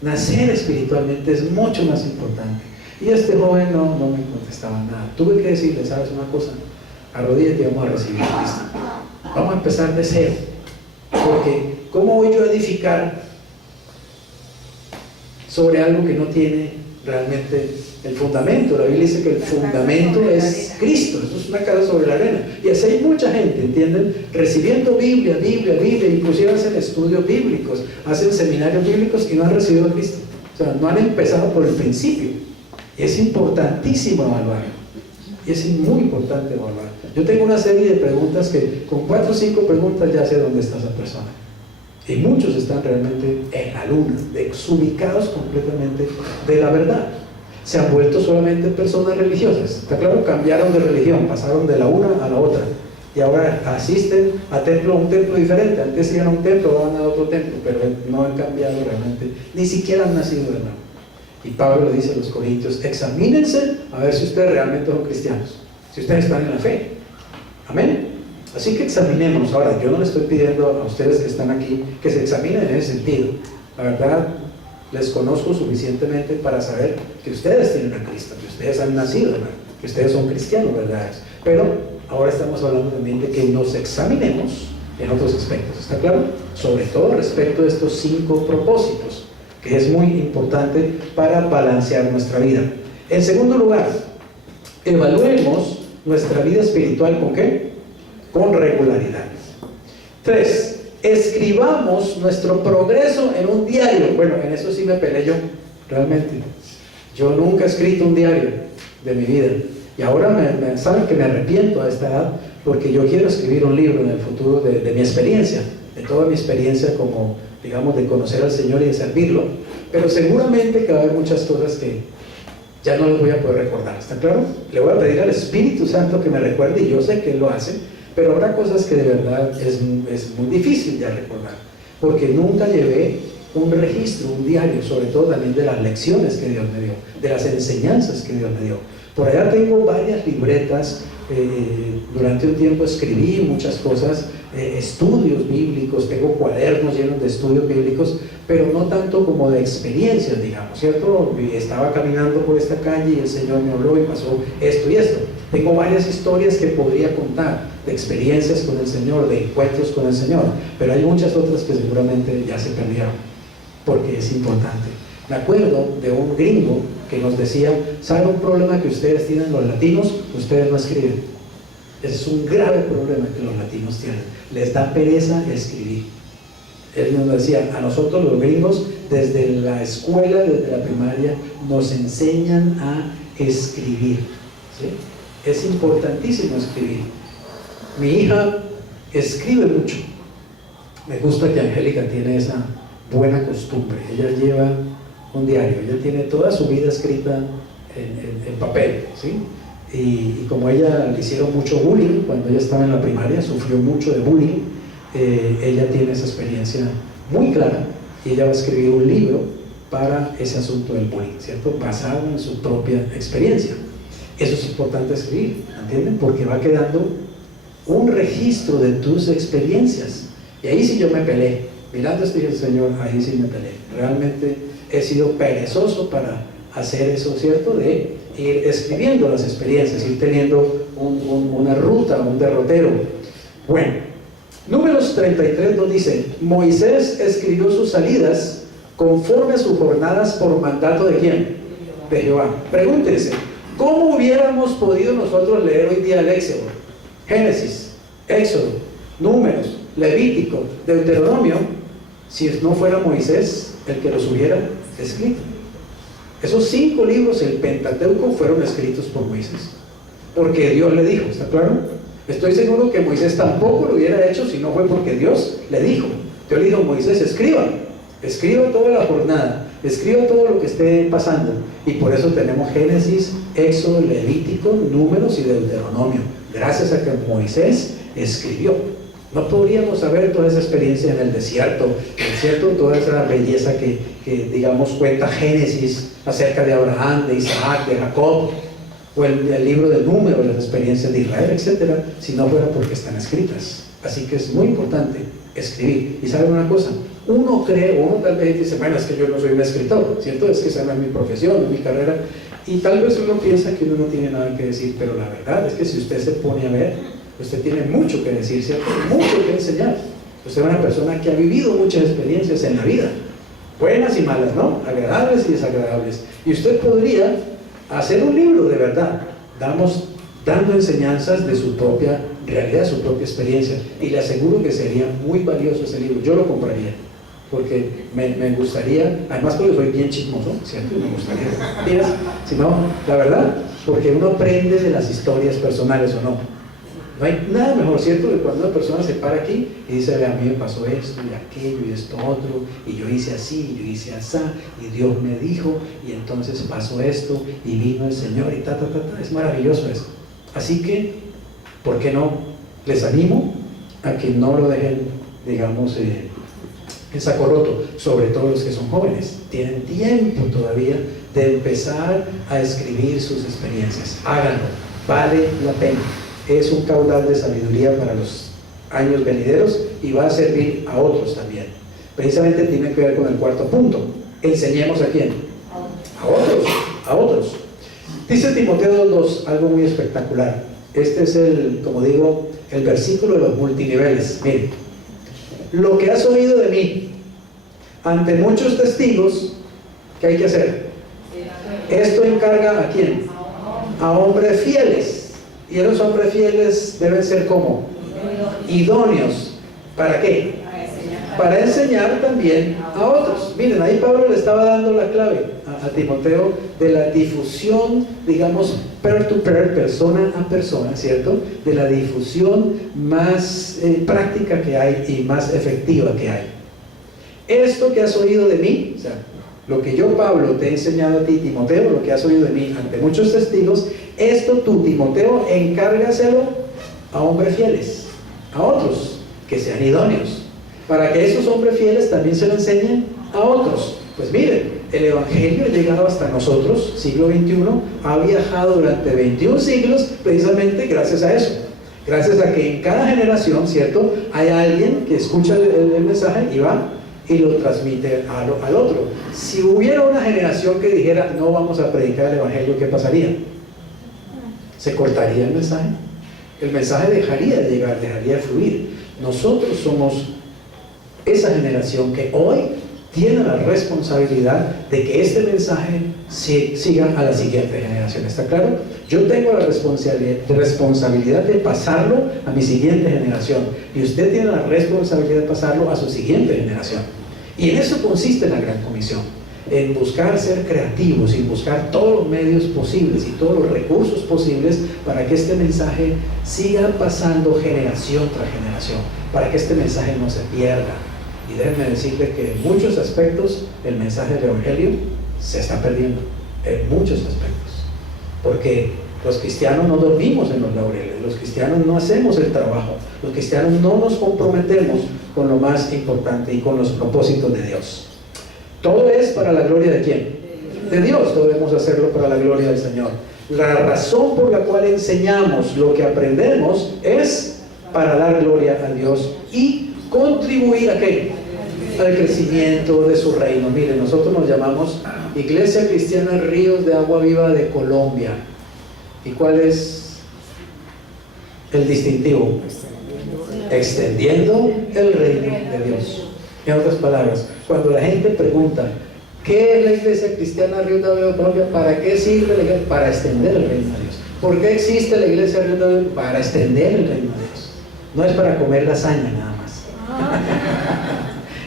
Nacer espiritualmente es mucho más importante. Y este joven no me contestaba nada. Tuve que decirle, ¿sabes una cosa? Arrodíllate y vamos a recibir a Cristo. Vamos a empezar de cero. Porque, ¿cómo voy yo a edificar sobre algo que no tiene realmente el fundamento? La Biblia dice que el fundamento es Cristo. Eso es una casa sobre la arena. Y así hay mucha gente, ¿entienden? Recibiendo Biblia, inclusive hacen estudios bíblicos, hacen seminarios bíblicos y no han recibido a Cristo. O sea, no han empezado por el principio. Y es importantísimo evaluar. Y es muy importante evaluar. Yo tengo una serie de preguntas que con 4 o 5 preguntas ya sé dónde está esa persona. Y muchos están realmente en la luna, desubicados completamente de la verdad. Se han vuelto solamente personas religiosas. ¿Está claro? Cambiaron de religión, pasaron de la una a la otra. Y ahora asisten a un templo diferente. Antes iban a un templo, van a otro templo, pero no han cambiado realmente. Ni siquiera han nacido de nuevo. Y Pablo le dice a los corintios, examínense a ver si ustedes realmente son cristianos, si ustedes están en la fe. Amén. Así que examinemos. Ahora, yo no le estoy pidiendo a ustedes que están aquí que se examinen en ese sentido. La verdad, les conozco suficientemente para saber que ustedes tienen a Cristo, que ustedes han nacido, ¿verdad? Que ustedes son cristianos verdaderos. Pero ahora estamos hablando también de que nos examinemos en otros aspectos. ¿Está claro? Sobre todo respecto de estos 5 propósitos, que es muy importante para balancear nuestra vida. En segundo lugar, evaluemos nuestra vida espiritual ¿con qué? Con regularidad. 3. Escribamos nuestro progreso en un diario. Bueno, en eso sí me peleé yo, realmente. Yo nunca he escrito un diario de mi vida. Y ahora saben que me arrepiento a esta edad, porque yo quiero escribir un libro en el futuro de mi experiencia, de toda mi experiencia como, digamos, de conocer al Señor y de servirlo. Pero seguramente que va a haber muchas cosas que ya no les voy a poder recordar. ¿Está claro? Le voy a pedir al Espíritu Santo que me recuerde, y yo sé que Él lo hace, pero habrá cosas que de verdad es muy difícil ya recordar, porque nunca llevé un registro, un diario, sobre todo también de las lecciones que Dios me dio, de las enseñanzas que Dios me dio. Por allá tengo varias libretas. Durante un tiempo escribí muchas cosas, estudios bíblicos, tengo cuadernos llenos de estudios bíblicos, pero no tanto como de experiencias, digamos, ¿cierto? Estaba caminando por esta calle y el Señor me habló y pasó esto y esto. Tengo varias historias que podría contar, de experiencias con el Señor, de encuentros con el Señor, pero hay muchas otras que seguramente ya se perdieron, porque es importante. Me acuerdo de un gringo que nos decía, ¿saben un problema que ustedes tienen los latinos? Ustedes no escriben. Ese es un grave problema que los latinos tienen. Les da pereza escribir. Él nos decía, a nosotros los gringos, desde la escuela, desde la primaria, nos enseñan a escribir. ¿Sí? Es importantísimo escribir. Mi hija escribe mucho. Me gusta que Angélica tiene esa buena costumbre. Ella lleva un diario, ella tiene toda su vida escrita en papel, ¿sí? Y como ella le hicieron mucho bullying cuando ella estaba en la primaria, sufrió mucho de bullying, ella tiene esa experiencia muy clara, y ella va a escribir un libro para ese asunto del bullying, ¿cierto? Basado en su propia experiencia. Eso es importante escribir, ¿entienden? Porque va quedando un registro de tus experiencias. Y ahí sí yo me peleé, mirando esto y dije, Señor, ahí sí me peleé. Realmente he sido perezoso para hacer eso, ¿cierto? De ir escribiendo las experiencias, ir teniendo una ruta, un derrotero. Bueno, Números 33 nos dice, Moisés escribió sus salidas conforme a sus jornadas por mandato ¿de quién? De Jehová. Pregúntense, ¿cómo hubiéramos podido nosotros leer hoy día el Éxodo, Génesis, Éxodo, Números, Levítico, Deuteronomio, si no fuera Moisés el que los hubiera escrito? Esos 5 libros, el Pentateuco, fueron escritos por Moisés. porque Dios le dijo, ¿está claro? Estoy seguro que Moisés tampoco lo hubiera hecho si no fue porque Dios le dijo. Dios le dijo: Moisés, escriba toda la jornada, escriba todo lo que esté pasando. Y por eso tenemos Génesis, Éxodo, Levítico, Números y Deuteronomio, gracias a que Moisés escribió. No podríamos saber toda esa experiencia en el desierto, toda esa belleza que digamos cuenta Génesis acerca de Abraham, de Isaac, de Jacob, o el libro de Números, las experiencias de Israel, etcétera, si no fuera porque están escritas. Así que es muy importante escribir. Y saben una cosa, uno cree, o uno tal vez dice: bueno, es que yo no soy un escritor, ¿cierto? Es que esa no es mi profesión, no es mi carrera. Y tal vez uno piensa que uno no tiene nada que decir, pero la verdad es que si usted se pone a ver, usted tiene mucho que decir, ¿cierto? Mucho que enseñar. Usted es una persona que ha vivido muchas experiencias en la vida, buenas y malas, ¿no? Agradables y desagradables. Y usted podría hacer un libro de verdad, dando enseñanzas de su propia realidad, su propia experiencia. Y le aseguro que sería muy valioso ese libro. Yo lo compraría, porque me gustaría, además porque soy bien chismoso, ¿cierto? Me gustaría, si no, la verdad, porque uno aprende de las historias personales, ¿o no? No hay nada mejor, ¿cierto?, que cuando una persona se para aquí y dice: a mí me pasó esto y aquello y esto otro, y yo hice así, y yo hice así, y Dios me dijo, y entonces pasó esto, y vino el Señor, y es maravilloso eso. Así que, ¿por qué no? Les animo a que no lo dejen, digamos, en saco roto, sobre todo los que son jóvenes. Tienen tiempo todavía de empezar a escribir sus experiencias. Háganlo, vale la pena. Es un caudal de sabiduría para los años venideros y va a servir a otros también. Precisamente tiene que ver con el cuarto punto. Enseñemos ¿a quién? A otros. Dice Timoteo 2 algo muy espectacular. Este es como digo, el versículo de los multiniveles. Miren: lo que has oído de mí ante muchos testigos, ¿qué hay que hacer? Esto encarga ¿a quién? A hombres fieles. Y los hombres fieles deben ser ¿cómo? Idóneos. ¿Para qué? Para enseñar también a otros. Miren, ahí Pablo le estaba dando la clave a Timoteo de la difusión, digamos, peer to peer, persona a persona, ¿cierto? De la difusión más práctica que hay y más efectiva que hay. Esto que has oído de mí, o sea, lo que yo, Pablo, te he enseñado a ti, Timoteo, lo que has oído de mí ante muchos testigos, esto tú, Timoteo, encárgaselo a hombres fieles, a otros que sean idóneos, para que esos hombres fieles también se lo enseñen a otros. Pues miren, el Evangelio ha llegado hasta nosotros, siglo XXI, ha viajado durante 21 siglos precisamente gracias a eso. Gracias a que en cada generación, ¿cierto?, hay alguien que escucha el mensaje y va y lo transmite al otro. Si hubiera una generación que dijera: no vamos a predicar el Evangelio, ¿qué pasaría? Se cortaría el mensaje dejaría de llegar, dejaría de fluir. Nosotros somos esa generación que hoy tiene la responsabilidad de que este mensaje siga a la siguiente generación. ¿Está claro? Yo tengo la responsabilidad de pasarlo a mi siguiente generación, y usted tiene la responsabilidad de pasarlo a su siguiente generación. Y en eso consiste la Gran Comisión, en buscar ser creativos y buscar todos los medios posibles y todos los recursos posibles para que este mensaje siga pasando generación tras generación, para que este mensaje no se pierda. Y déjenme decirle que en muchos aspectos el mensaje del Evangelio se está perdiendo, en muchos aspectos, porque los cristianos no dormimos en los laureles, los cristianos no hacemos el trabajo, los cristianos no nos comprometemos con lo más importante y con los propósitos de Dios. Todo es para la gloria ¿de quién? De Dios. Debemos hacerlo para la gloria del Señor. La razón por la cual enseñamos lo que aprendemos es para dar gloria a Dios y contribuir ¿a qué? Al crecimiento de su reino. Miren, nosotros nos llamamos Iglesia Cristiana Ríos de Agua Viva de Colombia. ¿Y cuál es el distintivo? Extendiendo el reino de Dios. En otras palabras, cuando la gente pregunta: ¿qué es la Iglesia Cristiana Ríos de Agua Viva de Colombia? ¿Para qué sirve la iglesia? Para extender el reino de Dios. ¿Por qué existe la Iglesia Ríos de Agua Viva? Para extender el reino de Dios. No es para comer lasaña nada más.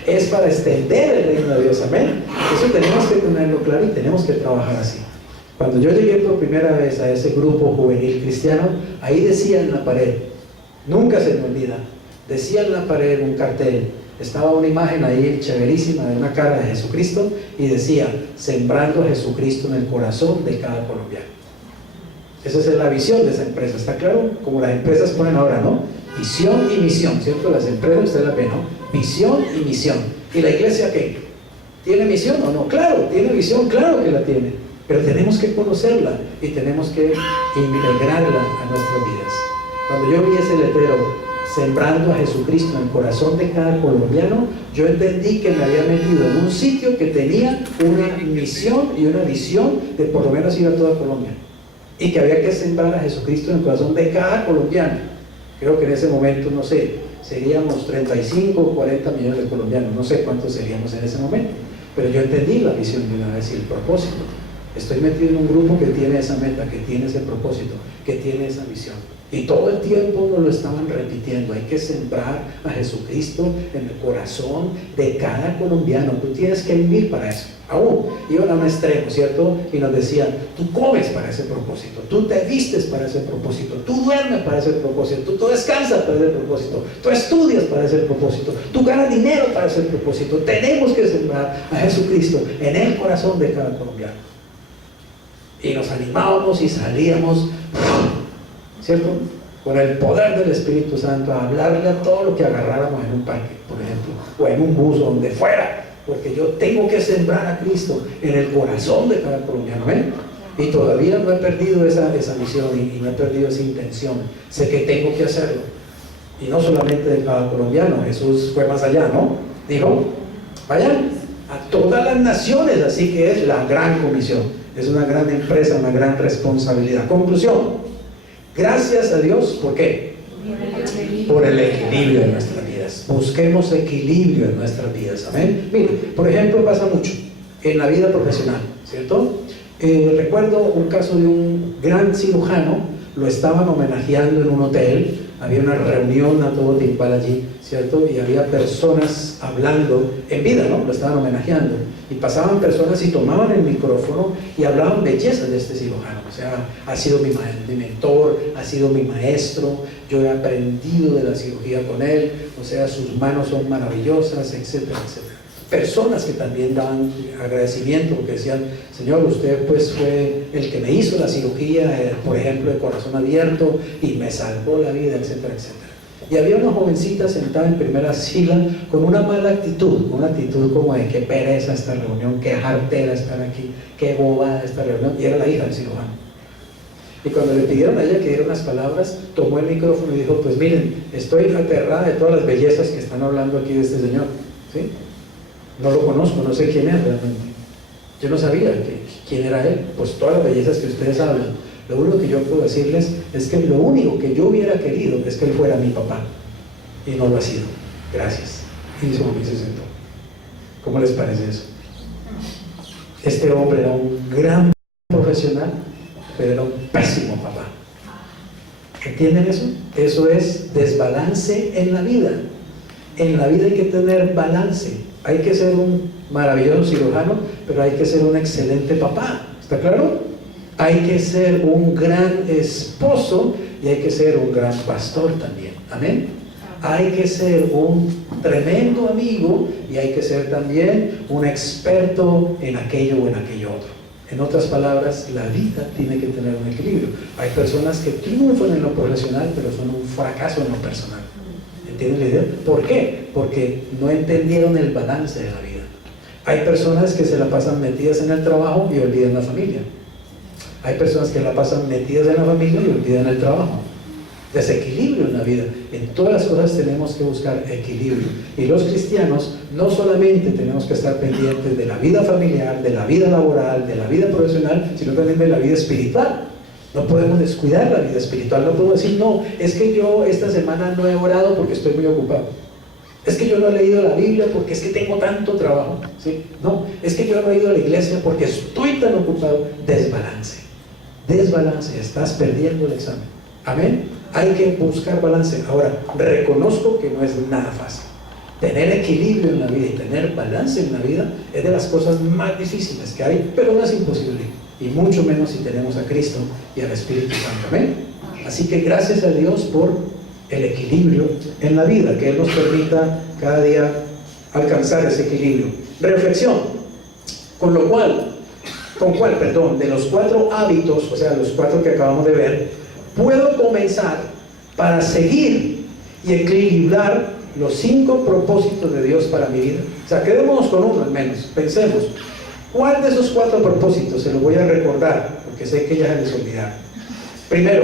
Es para extender el reino de Dios. Amén. Eso tenemos que tenerlo claro y tenemos que trabajar así. Cuando yo llegué por primera vez a ese grupo juvenil cristiano, ahí decía en la pared, nunca se me olvida, decía en la pared un cartel, estaba una imagen ahí chéverísima de una cara de Jesucristo y decía, sembrando a Jesucristo en el corazón de cada colombiano. Esa es la visión de esa empresa, ¿está claro? Como las empresas ponen ahora, ¿no? Visión y misión, ¿cierto? Las empresas usted las ve, ¿no? Visión y misión. ¿Y la iglesia qué? ¿Tiene misión o no? Claro, tiene visión, claro que la tiene, pero tenemos que conocerla y tenemos que integrarla a nuestras vidas. Cuando yo vi ese letrero, sembrando a Jesucristo en el corazón de cada colombiano, yo entendí que me había metido en un sitio que tenía una misión y una visión de por lo menos ir a toda Colombia, y que había que sembrar a Jesucristo en el corazón de cada colombiano. Creo que en ese momento, no sé, seríamos 35 o 40 millones de colombianos, no sé cuántos seríamos en ese momento, pero yo entendí la visión de una vez y el propósito. Estoy metido en un grupo que tiene esa meta, que tiene ese propósito, que tiene esa visión. Y todo el tiempo nos lo estaban repitiendo, hay que sembrar a Jesucristo en el corazón de cada colombiano, tú tienes que vivir para eso. Aún iban a un extremo, ¿cierto? Y nos decían, tú comes para ese propósito, tú te vistes para ese propósito, tú duermes para ese propósito, tú descansas para ese propósito, tú estudias para ese propósito, tú ganas dinero para ese propósito. Tenemos que sembrar a Jesucristo en el corazón de cada colombiano. Y nos animábamos y salíamos, ¿cierto? Con el poder del Espíritu Santo a hablarle a todo lo que agarráramos en un parque, por ejemplo, o en un bus, o donde fuera, porque yo tengo que sembrar a Cristo en el corazón de cada colombiano, ¿eh? Y todavía no he perdido esa misión y no he perdido esa intención. Sé que tengo que hacerlo, y no solamente de cada colombiano. Jesús fue más allá, ¿no? Dijo, vayan a todas las naciones, así que es la gran comisión, es una gran empresa, una gran responsabilidad. Conclusión, gracias a Dios, ¿por qué? Por el equilibrio de nuestras vidas. Busquemos equilibrio en nuestras vidas, amén. Mire, por ejemplo, pasa mucho en la vida profesional, ¿cierto? Recuerdo un caso de un gran cirujano, lo estaban homenajeando en un hotel, había una reunión a todo timbal allí, ¿cierto? Y había personas hablando en vida, ¿no? Lo estaban homenajeando. Y pasaban personas y tomaban el micrófono y hablaban bellezas de este cirujano. O sea, ha sido mi mentor, ha sido mi maestro, yo he aprendido de la cirugía con él, o sea, sus manos son maravillosas, etcétera, etcétera. Personas que también daban agradecimiento, porque decían, Señor, usted pues fue el que me hizo la cirugía, por ejemplo, de corazón abierto, y me salvó la vida, etcétera, etcétera. Y había una jovencita sentada en primera fila con una mala actitud, una actitud como de qué pereza esta reunión, qué jartera estar aquí, qué bobada esta reunión, y era la hija del cirujano. Y cuando le pidieron a ella que diera unas palabras, tomó el micrófono y dijo, pues miren, estoy aterrada de todas las bellezas que están hablando aquí de este señor, ¿sí? No lo conozco, no sé quién es realmente. Yo no sabía quién era él. Pues todas las bellezas que ustedes hablan, lo único que yo puedo decirles es que lo único que yo hubiera querido es que él fuera mi papá, y no lo ha sido. Gracias. Y se sentó. ¿Cómo les parece eso? Este hombre era un gran profesional, pero era un pésimo papá. ¿Entienden eso? Eso es desbalance en la vida. En la vida hay que tener balance. Hay que ser un maravilloso cirujano, pero hay que ser un excelente papá. ¿Está claro? Hay que ser un gran esposo y hay que ser un gran pastor también. Amén. Hay que ser un tremendo amigo y hay que ser también un experto en aquello o en aquello otro. En otras palabras, la vida tiene que tener un equilibrio. Hay personas que triunfan en lo profesional, pero son un fracaso en lo personal. ¿Entienden la idea? ¿Por qué? Porque no entendieron el balance de la vida. Hay personas que se la pasan metidas en el trabajo y olvidan la familia. Hay personas que la pasan metidas en la familia y olvidan el trabajo. Desequilibrio en la vida. En todas las cosas tenemos que buscar equilibrio. Y los cristianos no solamente tenemos que estar pendientes de la vida familiar, de la vida laboral, de la vida profesional, sino también de la vida espiritual. No podemos descuidar la vida espiritual. No podemos decir, no, es que yo esta semana no he orado porque estoy muy ocupado. Es que yo no he leído la Biblia porque es que tengo tanto trabajo, ¿sí? No, es que yo no he ido a la iglesia porque estoy tan ocupado. Desbalance. Desbalance. Estás perdiendo el examen. Amén. Hay que buscar balance. Ahora, reconozco que no es nada fácil. Tener equilibrio en la vida y tener balance en la vida es de las cosas más difíciles que hay, pero no es imposible. y mucho menos si tenemos a Cristo y al Espíritu Santo. Amén. Así que gracias a Dios por el equilibrio en la vida, que Él nos permita cada día alcanzar ese equilibrio. Reflexión. ¿Con cuál, de los 4 hábitos, o sea, los 4 que acabamos de ver, puedo comenzar para seguir y equilibrar los 5 propósitos de Dios para mi vida? O sea, quedémonos con uno al menos. Pensemos, ¿cuál de esos 4 propósitos? Se los voy a recordar, porque sé que ya se les olvidaron. Primero,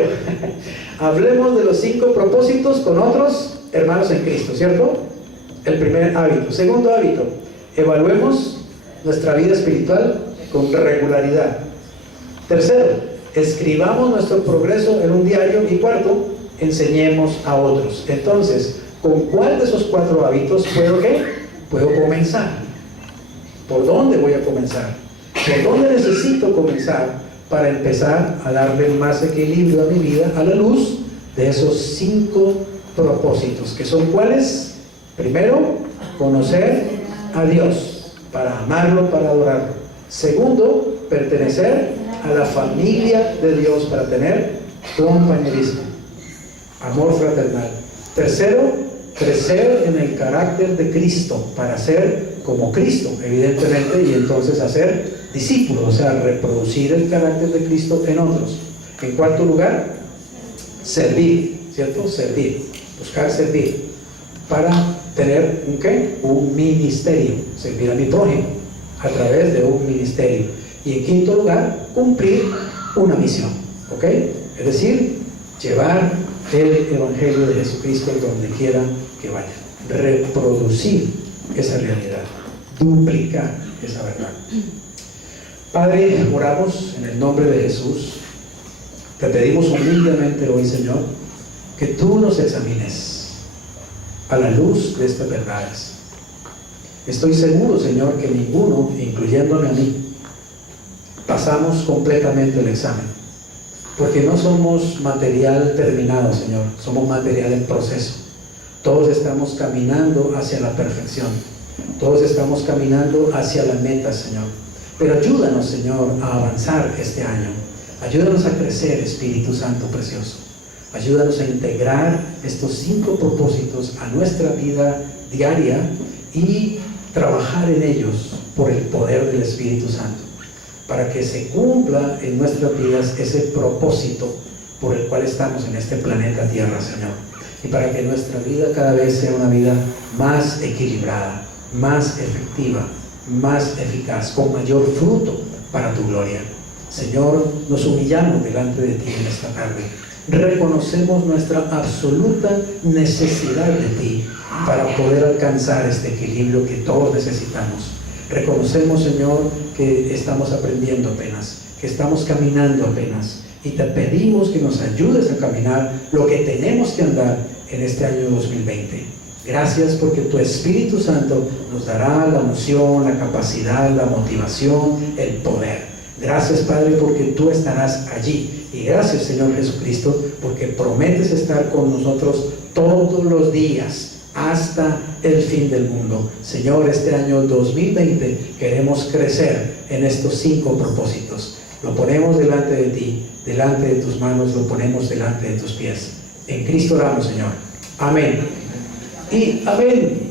hablemos de los 5 propósitos con otros hermanos en Cristo, ¿cierto? El primer hábito. Segundo hábito, evaluemos nuestra vida espiritual con regularidad. Tercero, escribamos nuestro progreso en un diario. Y cuarto, enseñemos a otros. Entonces, ¿con cuál de esos 4 hábitos puedo comenzar? ¿Por dónde voy a comenzar? ¿Por dónde necesito comenzar para empezar a darle más equilibrio a mi vida a la luz de esos 5 propósitos? ¿Que son cuáles? Primero, conocer a Dios, para amarlo, para adorarlo. Segundo, pertenecer a la familia de Dios, para tener compañerismo, amor fraternal. Tercero, crecer en el carácter de Cristo, para ser como Cristo, evidentemente, y entonces hacer discípulos, o sea, reproducir el carácter de Cristo en otros. En cuarto lugar, servir, ¿cierto? Servir, buscar servir, para tener un ministerio, servir a mi prójimo a través de un ministerio. Y en quinto lugar, cumplir una misión, ¿ok? Es decir, llevar el Evangelio de Jesucristo donde quiera que vaya, reproducir esa realidad, duplicar esa verdad. Padre, oramos en el nombre de Jesús. Te pedimos humildemente hoy, Señor, que tú nos examines a la luz de estas verdades. Estoy seguro, Señor, que ninguno, incluyéndome a mí, pasamos completamente el examen, porque no somos material terminado, Señor, somos material en proceso. Todos estamos caminando hacia la perfección, todos estamos caminando hacia la meta, Señor. Pero ayúdanos, Señor, a avanzar este año. Ayúdanos a crecer, Espíritu Santo precioso. Ayúdanos a integrar estos 5 propósitos a nuestra vida diaria y trabajar en ellos por el poder del Espíritu Santo, para que se cumpla en nuestras vidas ese propósito por el cual estamos en este planeta Tierra, Señor. Y para que nuestra vida cada vez sea una vida más equilibrada, más efectiva, más eficaz, con mayor fruto para tu gloria. Señor, nos humillamos delante de ti en esta tarde. Reconocemos nuestra absoluta necesidad de ti para poder alcanzar este equilibrio que todos necesitamos. Reconocemos, Señor, que estamos aprendiendo apenas, que estamos caminando apenas, y te pedimos que nos ayudes a caminar lo que tenemos que andar en este año 2020. Gracias porque tu Espíritu Santo nos dará la unción, la capacidad, la motivación, el poder. Gracias, Padre, porque tú estarás allí. Y gracias, Señor Jesucristo, porque prometes estar con nosotros todos los días hasta el fin del mundo. Señor, este año 2020 queremos crecer en estos 5 propósitos. Lo ponemos delante de ti, delante de tus manos, lo ponemos delante de tus pies. En Cristo oramos, Señor. Amén. Y amén.